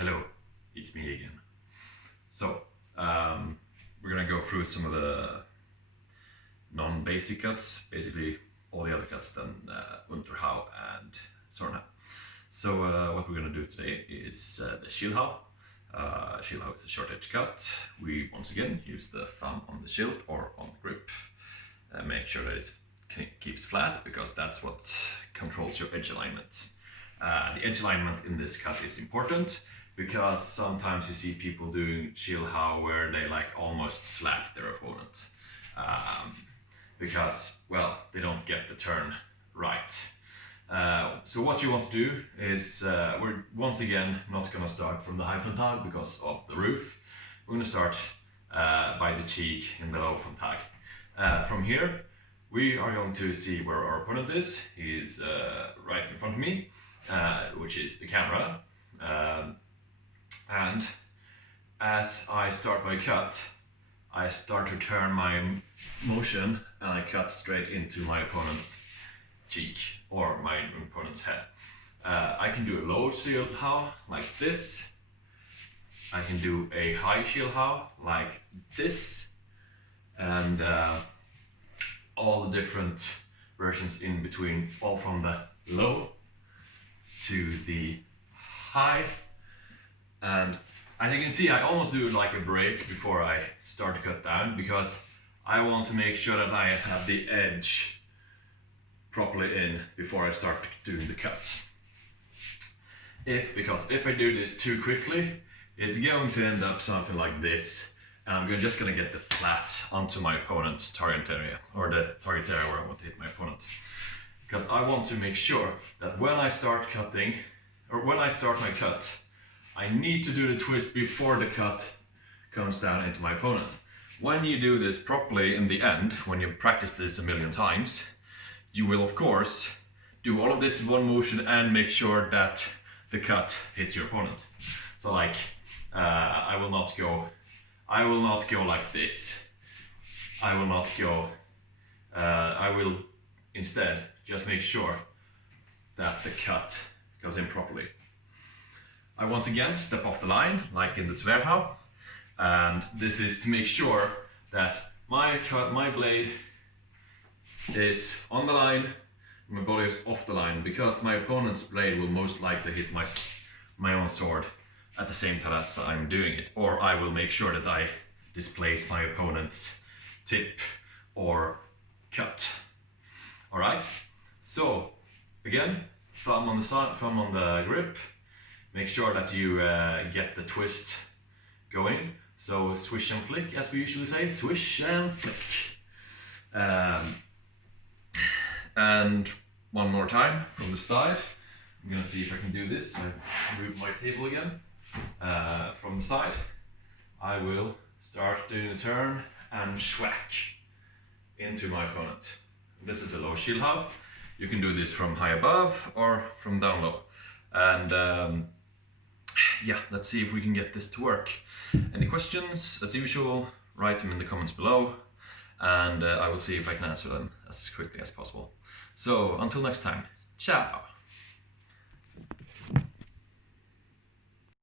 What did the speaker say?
Hello, it's me again. So, we're gonna go through some of the non-basic cuts, basically all the other cuts than Unterhau and Sorna. So what we're gonna do today is the Schielhau. Schielhau is a short edge cut. We once again use the thumb on the schild or on the grip. Make sure that it keeps flat, because that's what controls your edge alignment. The edge alignment in this cut is important, because sometimes you see people doing Schielhau where they like almost slap their opponent. Because, well, they don't get the turn right. So what you want to do is, we're once again not going to start from the high frontag because of the roof. We're going to start by the cheek in the low frontag. From here, we are going to see where our opponent is. He's right in front of me, which is the camera. And as I start my cut, I start to turn my motion and I cut straight into my opponent's cheek or my opponent's head. I can do a low Schielhau like this. I can do a high Schielhau like this, and all the different versions in between, all from the low to the high. And as you can see, I almost do like a break before I start to cut down, because I want to make sure that I have the edge properly in before I start doing the cut. Because if I do this too quickly, it's going to end up something like this, and I'm just going to get the flat onto my opponent's target area, or the target area where I want to hit my opponent. Because I want to make sure that when I start cutting, or when I start my cut, I need to do the twist before the cut comes down into my opponent. When you do this properly in the end, when you've practiced this a million times, you will of course do all of this in one motion and make sure that the cut hits your opponent. So like, I will not go like this. I will instead just make sure that the cut goes in properly. I once again step off the line, like in the Schielhau, and this is to make sure that my blade is on the line, my body is off the line, because my opponent's blade will most likely hit my own sword at the same time as I'm doing it, or I will make sure that I displace my opponent's tip or cut. All right. So again, thumb on the grip. Make sure that you get the twist going. So swish and flick, as we usually say, swish and flick. And one more time from the side. I'm gonna see if I can do this. I move my table again. From the side, I will start doing the turn and schwack into my opponent. This is a low Schielhau. You can do this from high above or from down low. And yeah, let's see if we can get this to work. Any questions, as usual, write them in the comments below, and I will see if I can answer them as quickly as possible. So until next time, ciao!